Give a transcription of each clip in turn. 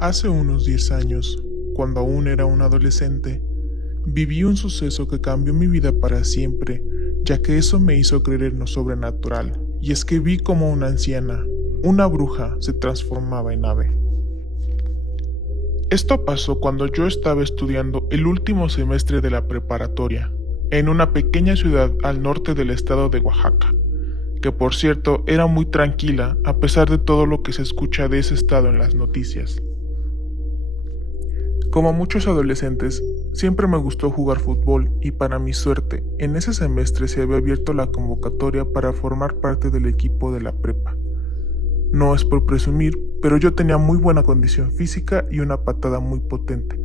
Hace unos 10 años, cuando aún era un adolescente, viví un suceso que cambió mi vida para siempre, ya que eso me hizo creer en lo sobrenatural, y es que vi como una anciana, una bruja, se transformaba en ave. Esto pasó cuando yo estaba estudiando el último semestre de la preparatoria, en una pequeña ciudad al norte del estado de Oaxaca, que por cierto era muy tranquila a pesar de todo lo que se escucha de ese estado en las noticias. Como muchos adolescentes, siempre me gustó jugar fútbol y para mi suerte, en ese semestre se había abierto la convocatoria para formar parte del equipo de la prepa. No es por presumir, pero yo tenía muy buena condición física y una patada muy potente,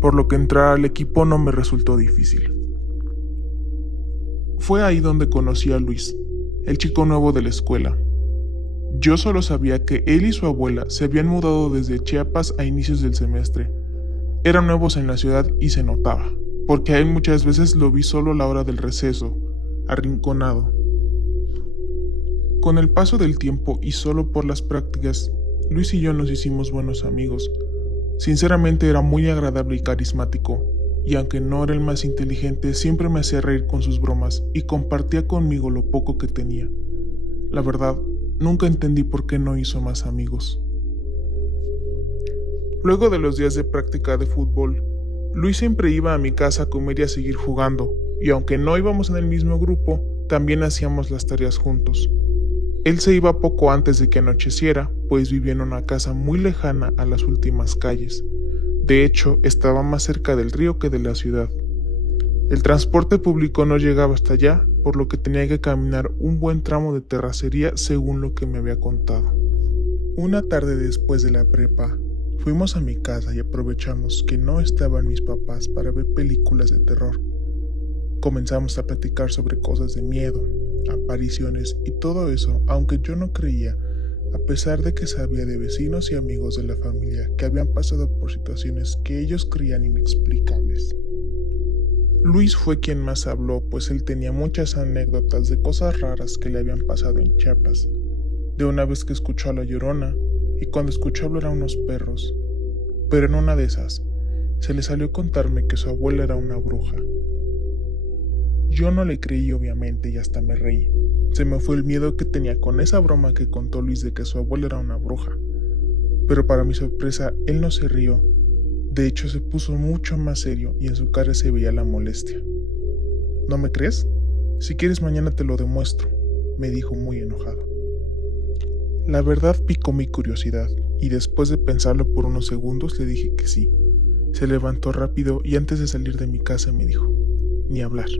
por lo que entrar al equipo no me resultó difícil. Fue ahí donde conocí a Luis, el chico nuevo de la escuela. Yo solo sabía que él y su abuela se habían mudado desde Chiapas a inicios del semestre. Eran nuevos en la ciudad y se notaba, porque a él muchas veces lo vi solo a la hora del receso, arrinconado. Con el paso del tiempo y solo por las prácticas, Luis y yo nos hicimos buenos amigos. Sinceramente era muy agradable y carismático, y aunque no era el más inteligente, siempre me hacía reír con sus bromas y compartía conmigo lo poco que tenía. La verdad, nunca entendí por qué no hizo más amigos. Luego de los días de práctica de fútbol, Luis siempre iba a mi casa a comer y a seguir jugando, y aunque no íbamos en el mismo grupo, también hacíamos las tareas juntos. Él se iba poco antes de que anocheciera, pues vivía en una casa muy lejana a las últimas calles. De hecho, estaba más cerca del río que de la ciudad. El transporte público no llegaba hasta allá, por lo que tenía que caminar un buen tramo de terracería según lo que me había contado. Una tarde después de la prepa, fuimos a mi casa y aprovechamos que no estaban mis papás para ver películas de terror. Comenzamos a platicar sobre cosas de miedo, apariciones y todo eso, aunque yo no creía, a pesar de que sabía de vecinos y amigos de la familia que habían pasado por situaciones que ellos creían inexplicables. Luis fue quien más habló, pues él tenía muchas anécdotas de cosas raras que le habían pasado en Chiapas, de una vez que escuchó a la Llorona, y cuando escuchó hablar a unos perros. Pero en una de esas, se le salió contarme que su abuela era una bruja. Yo no le creí obviamente y hasta me reí. Se me fue el miedo que tenía con esa broma que contó Luis de que su abuela era una bruja. Pero para mi sorpresa, él no se rió. De hecho, se puso mucho más serio y en su cara se veía la molestia. ¿No me crees? Si quieres mañana te lo demuestro, me dijo muy enojado. La verdad picó mi curiosidad, y después de pensarlo por unos segundos le dije que sí. Se levantó rápido y antes de salir de mi casa me dijo, ni hablar,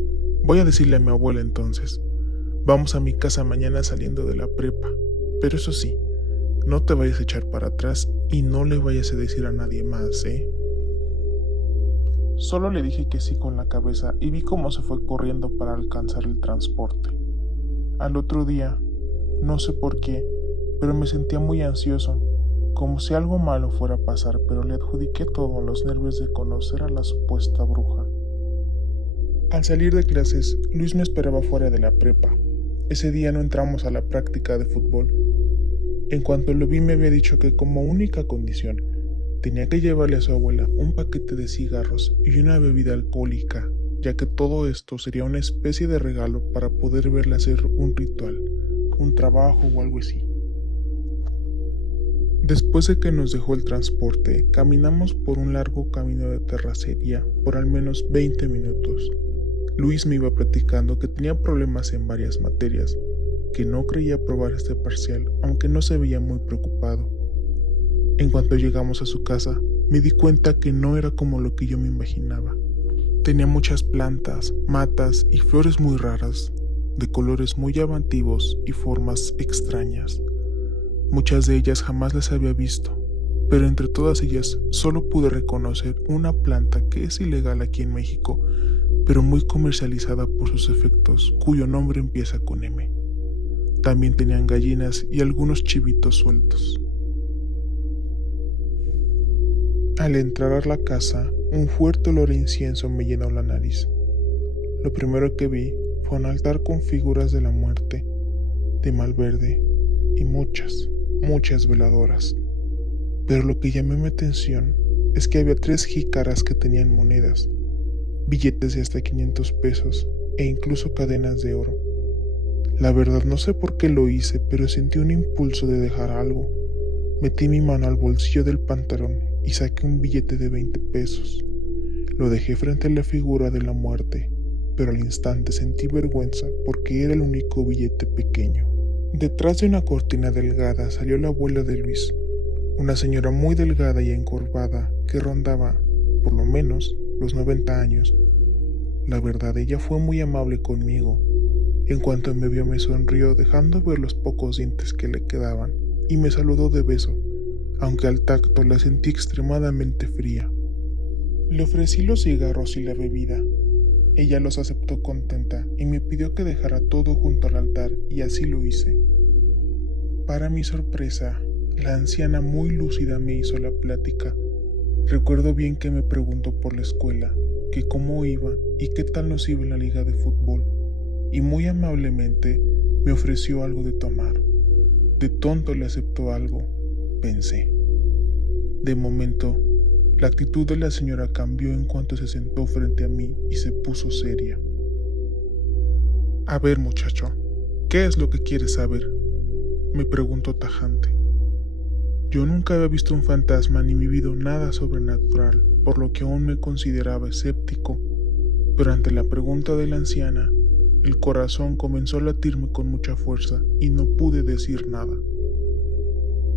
voy a decirle a mi abuela entonces. Vamos a mi casa mañana saliendo de la prepa, pero eso sí, no te vayas a echar para atrás y no le vayas a decir a nadie más, ¿eh? Solo le dije que sí con la cabeza y vi cómo se fue corriendo para alcanzar el transporte. Al otro día, no sé por qué, pero me sentía muy ansioso, como si algo malo fuera a pasar, pero le adjudiqué todo a los nervios de conocer a la supuesta bruja. Al salir de clases, Luis me esperaba fuera de la prepa. Ese día no entramos a la práctica de fútbol. En cuanto lo vi me había dicho que como única condición, tenía que llevarle a su abuela un paquete de cigarros y una bebida alcohólica, ya que todo esto sería una especie de regalo para poder verla hacer un ritual, un trabajo o algo así. Después de que nos dejó el transporte, caminamos por un largo camino de terracería por al menos 20 minutos. Luis me iba platicando que tenía problemas en varias materias, que no creía aprobar este parcial, aunque no se veía muy preocupado. En cuanto llegamos a su casa, me di cuenta que no era como lo que yo me imaginaba. Tenía muchas plantas, matas y flores muy raras, de colores muy llamativos y formas extrañas. Muchas de ellas jamás las había visto, pero entre todas ellas solo pude reconocer una planta que es ilegal aquí en México, pero muy comercializada por sus efectos, cuyo nombre empieza con M. También tenían gallinas y algunos chivitos sueltos. Al entrar a la casa, un fuerte olor a incienso me llenó la nariz. Lo primero que vi fue un altar con figuras de la muerte, de Malverde y muchas veladoras. pero lo que llamó mi atención es que había 3 jícaras que tenían monedas, billetes de hasta 500 pesos e incluso cadenas de oro. La verdad no sé por qué lo hice, pero sentí un impulso de dejar algo. Metí mi mano al bolsillo del pantalón y saqué un billete de 20 pesos. Lo dejé frente a la figura de la muerte, pero al instante sentí vergüenza porque era el único billete pequeño. Detrás de una cortina delgada salió la abuela de Luis, una señora muy delgada y encorvada que rondaba, por lo menos, los 90 años. La verdad, ella fue muy amable conmigo. En cuanto me vio me sonrió dejando ver los pocos dientes que le quedaban y me saludó de beso, aunque al tacto la sentí extremadamente fría. Le ofrecí los cigarros y la bebida. Ella los aceptó contenta y me pidió que dejara todo junto al altar y así lo hice. Para mi sorpresa, la anciana muy lúcida me hizo la plática. Recuerdo bien que me preguntó por la escuela, que cómo iba y qué tal nos iba en la liga de fútbol, y muy amablemente me ofreció algo de tomar. De tonto le aceptó algo, pensé. De momento, la actitud de la señora cambió en cuanto se sentó frente a mí y se puso seria. A ver, muchacho, ¿qué es lo que quieres saber?, me preguntó tajante. Yo nunca había visto un fantasma ni vivido nada sobrenatural, por lo que aún me consideraba escéptico, pero ante la pregunta de la anciana, el corazón comenzó a latirme con mucha fuerza y no pude decir nada.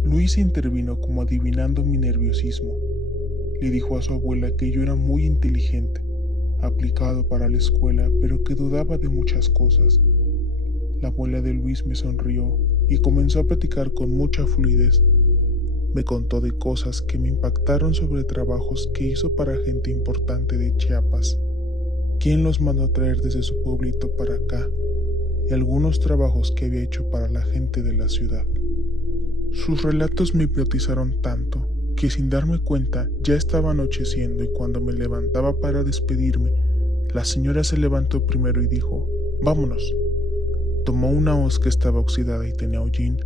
Luis intervino como adivinando mi nerviosismo. Le dijo a su abuela que yo era muy inteligente, aplicado para la escuela, pero que dudaba de muchas cosas. La abuela de Luis me sonrió y comenzó a platicar con mucha fluidez. Me contó de cosas que me impactaron sobre trabajos que hizo para gente importante de Chiapas, quién los mandó a traer desde su pueblito para acá, y algunos trabajos que había hecho para la gente de la ciudad. Sus relatos me hipnotizaron tanto que sin darme cuenta ya estaba anocheciendo, y cuando me levantaba para despedirme, la señora se levantó primero y dijo: «Vámonos». Tomó una hoz que estaba oxidada y tenía hollín,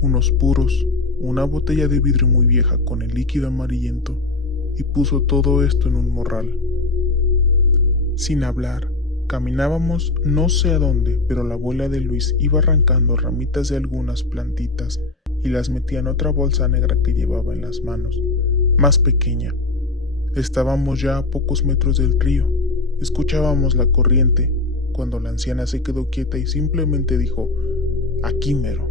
unos puros, una botella de vidrio muy vieja con el líquido amarillento, y puso todo esto en un morral. Sin hablar, caminábamos no sé a dónde, pero la abuela de Luis iba arrancando ramitas de algunas plantitas y las metía en otra bolsa negra que llevaba en las manos, más pequeña. Estábamos ya a pocos metros del río. Escuchábamos la corriente, cuando la anciana se quedó quieta y simplemente dijo: «Aquí mero».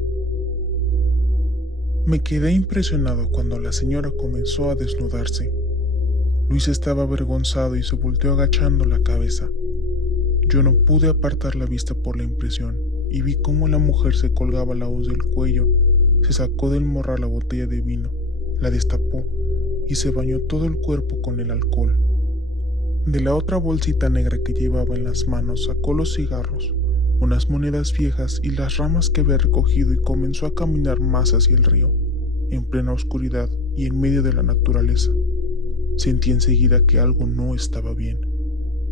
Me quedé impresionado cuando la señora comenzó a desnudarse. Luis estaba avergonzado y se volteó agachando la cabeza. Yo no pude apartar la vista por la impresión y vi cómo la mujer se colgaba la hoz del cuello, se sacó del morral la botella de vino, la destapó y se bañó todo el cuerpo con el alcohol. De la otra bolsita negra que llevaba en las manos sacó los cigarros, unas monedas viejas y las ramas que había recogido y comenzó a caminar más hacia el río, en plena oscuridad y en medio de la naturaleza. Sentí enseguida que algo no estaba bien,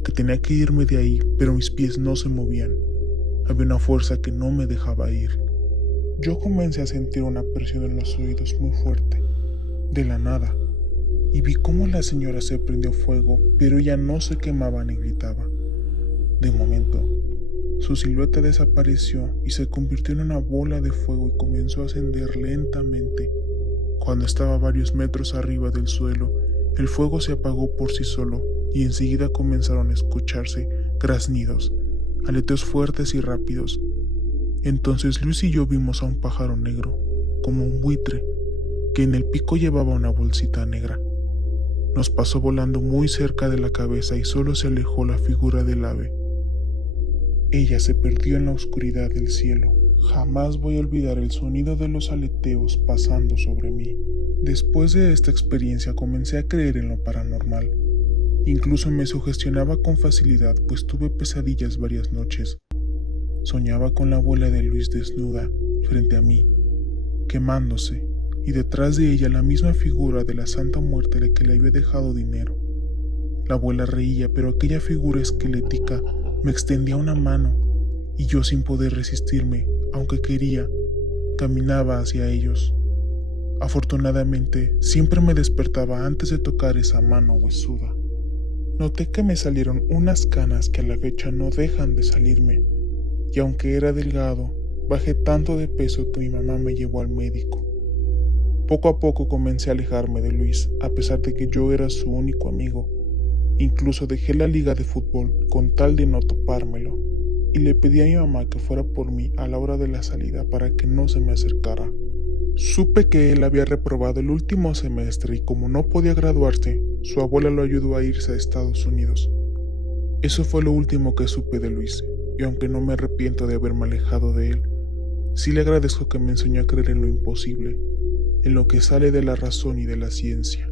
que tenía que irme de ahí, pero mis pies no se movían. Había una fuerza que no me dejaba ir. Yo comencé a sentir una presión en los oídos muy fuerte, de la nada, y vi cómo la señora se prendió fuego, pero ella no se quemaba ni gritaba. De momento, su silueta desapareció y se convirtió en una bola de fuego y comenzó a ascender lentamente. Cuando estaba a varios metros arriba del suelo, el fuego se apagó por sí solo y enseguida comenzaron a escucharse graznidos, aleteos fuertes y rápidos. Entonces Luis y yo vimos a un pájaro negro, como un buitre, que en el pico llevaba una bolsita negra. Nos pasó volando muy cerca de la cabeza y solo se alejó la figura del ave. Ella se perdió en la oscuridad del cielo. Jamás voy a olvidar el sonido de los aleteos pasando sobre mí. Después de esta experiencia comencé a creer en lo paranormal. Incluso me sugestionaba con facilidad, pues tuve pesadillas varias noches. Soñaba con la abuela de Luis desnuda, frente a mí, quemándose, y detrás de ella la misma figura de la Santa Muerte a la que le había dejado dinero. La abuela reía, pero aquella figura esquelética me extendía una mano, y yo, sin poder resistirme, aunque quería, caminaba hacia ellos. Afortunadamente, siempre me despertaba antes de tocar esa mano huesuda. Noté que me salieron unas canas que a la fecha no dejan de salirme, y aunque era delgado, bajé tanto de peso que mi mamá me llevó al médico. Poco a poco comencé a alejarme de Luis, a pesar de que yo era su único amigo. Incluso dejé la liga de fútbol con tal de no topármelo, y le pedí a mi mamá que fuera por mí a la hora de la salida para que no se me acercara. Supe que él había reprobado el último semestre y como no podía graduarse, su abuela lo ayudó a irse a Estados Unidos. Eso fue lo último que supe de Luis, y aunque no me arrepiento de haberme alejado de él, sí le agradezco que me enseñó a creer en lo imposible, en lo que sale de la razón y de la ciencia.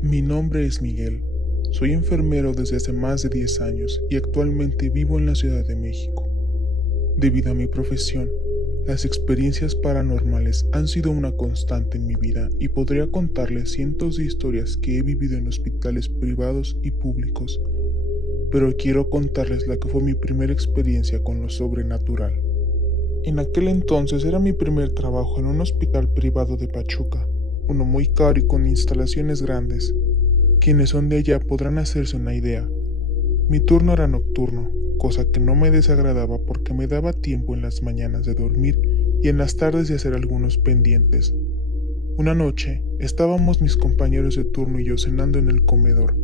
Mi nombre es Miguel, soy enfermero desde hace más de 10 años y actualmente vivo en la Ciudad de México. Debido a mi profesión, las experiencias paranormales han sido una constante en mi vida y podría contarles cientos de historias que he vivido en hospitales privados y públicos, pero quiero contarles la que fue mi primera experiencia con lo sobrenatural. En aquel entonces era mi primer trabajo en un hospital privado de Pachuca, uno muy caro y con instalaciones grandes. Quienes son de allá podrán hacerse una idea. Mi turno era nocturno, cosa que no me desagradaba porque me daba tiempo en las mañanas de dormir y en las tardes de hacer algunos pendientes. Una noche, estábamos mis compañeros de turno y yo cenando en el comedor.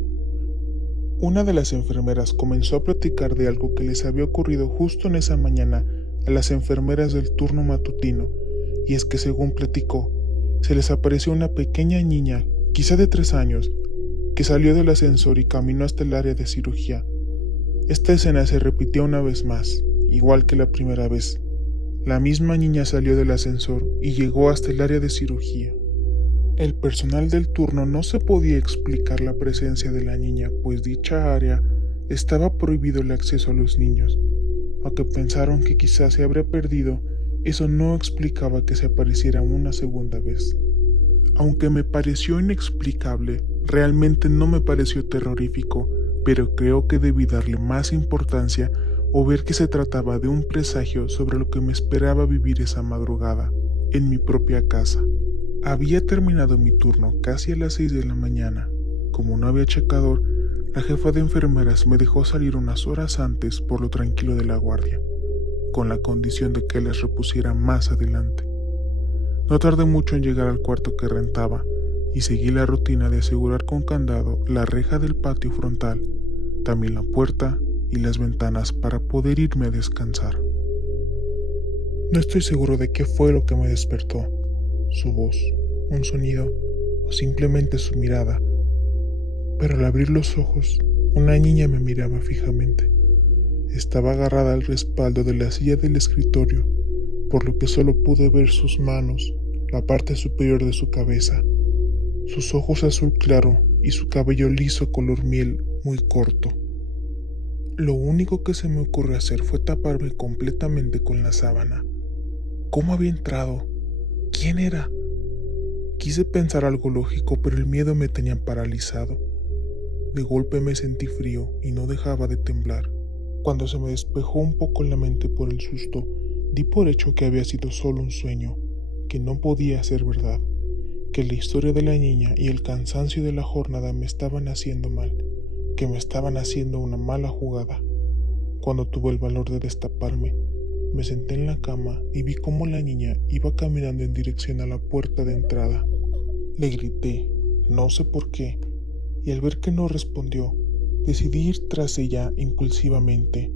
Una de las enfermeras comenzó a platicar de algo que les había ocurrido justo en esa mañana a las enfermeras del turno matutino, y es que según platicó, se les apareció una pequeña niña, quizá de 3 años, que salió del ascensor y caminó hasta el área de cirugía. Esta escena se repitió una vez más, igual que la primera vez. La misma niña salió del ascensor y llegó hasta el área de cirugía. El personal del turno no se podía explicar la presencia de la niña, pues dicha área estaba prohibido el acceso a los niños. Aunque pensaron que quizás se habría perdido, eso no explicaba que se apareciera una segunda vez. Aunque me pareció inexplicable, realmente no me pareció terrorífico, pero creo que debí darle más importancia o ver que se trataba de un presagio sobre lo que me esperaba vivir esa madrugada, en mi propia casa. Había terminado mi turno casi a las 6 de la mañana. Como no había checador, la jefa de enfermeras me dejó salir unas horas antes por lo tranquilo de la guardia, con la condición de que les repusiera más adelante. No tardé mucho en llegar al cuarto que rentaba y seguí la rutina de asegurar con candado la reja del patio frontal, también la puerta y las ventanas para poder irme a descansar. No estoy seguro de qué fue lo que me despertó, su voz, un sonido o simplemente su mirada, pero al abrir los ojos, una niña me miraba fijamente. Estaba agarrada al respaldo de la silla del escritorio, por lo que solo pude ver sus manos, la parte superior de su cabeza, sus ojos azul claro y su cabello liso color miel muy corto. Lo único que se me ocurrió hacer fue taparme completamente con la sábana. ¿Cómo había entrado? ¿Quién era? Quise pensar algo lógico, pero el miedo me tenía paralizado. De golpe me sentí frío y no dejaba de temblar. Cuando se me despejó un poco la mente por el susto, di por hecho que había sido solo un sueño, que no podía ser verdad, que la historia de la niña y el cansancio de la jornada me estaban haciendo mal, que me estaban haciendo una mala jugada. Cuando tuve el valor de destaparme, me senté en la cama y vi cómo la niña iba caminando en dirección a la puerta de entrada. Le grité, no sé por qué, y al ver que no respondió, decidí ir tras ella impulsivamente.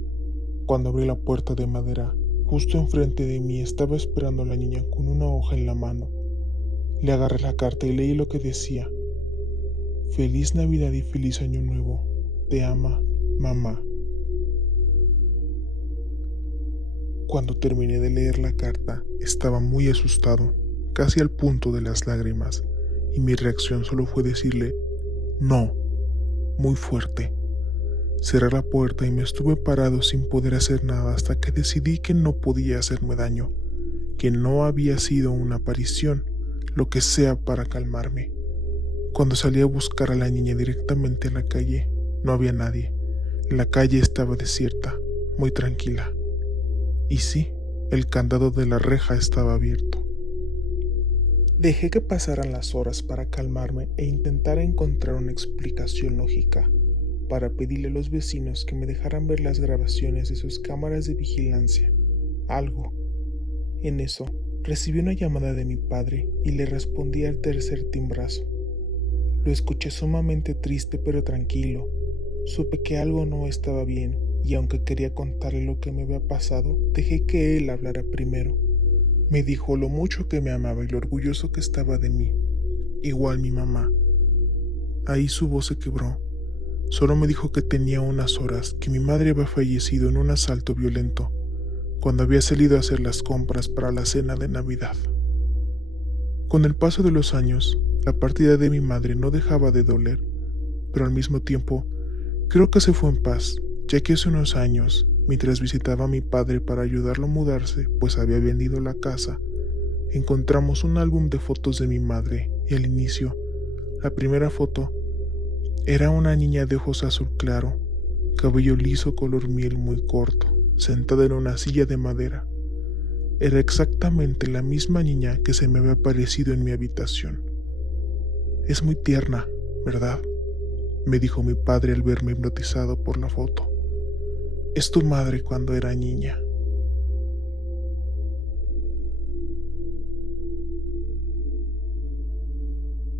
Cuando abrí la puerta de madera, justo enfrente de mí estaba esperando la niña con una hoja en la mano. Le agarré la carta y leí lo que decía: Feliz Navidad y feliz Año Nuevo. Te ama, mamá. Cuando terminé de leer la carta, estaba muy asustado, casi al punto de las lágrimas, y mi reacción solo fue decirle no, muy fuerte. Cerré la puerta y me estuve parado sin poder hacer nada hasta que decidí que no podía hacerme daño, que no había sido una aparición, lo que sea para calmarme. Cuando salí a buscar a la niña directamente a la calle, no había nadie. La calle estaba desierta, muy tranquila. Y sí, El candado de la reja estaba abierto. Dejé que pasaran las horas para calmarme e intentar encontrar una explicación lógica, para pedirle a los vecinos que me dejaran ver las grabaciones de sus cámaras de vigilancia. Algo. En eso, recibí una llamada de mi padre y le respondí al tercer timbrazo. Lo escuché sumamente triste pero tranquilo. Supe que algo no estaba bien y aunque quería contarle lo que me había pasado, dejé que él hablara primero. Me dijo lo mucho que me amaba y lo orgulloso que estaba de mí. Igual mi mamá. Ahí su voz se quebró. Solo me dijo que tenía unas horas que mi madre había fallecido en un asalto violento, cuando había salido a hacer las compras para la cena de Navidad. Con el paso de los años, la partida de mi madre no dejaba de doler, pero al mismo tiempo, creo que se fue en paz, ya que hace unos años, mientras visitaba a mi padre para ayudarlo a mudarse, pues había vendido la casa, encontramos un álbum de fotos de mi madre y al inicio, la primera foto, era una niña de ojos azul claro, cabello liso color miel muy corto, sentada en una silla de madera. Era exactamente la misma niña que se me había aparecido en mi habitación. Es muy tierna, ¿verdad?, me dijo mi padre al verme hipnotizado por la foto. Es tu madre cuando era niña.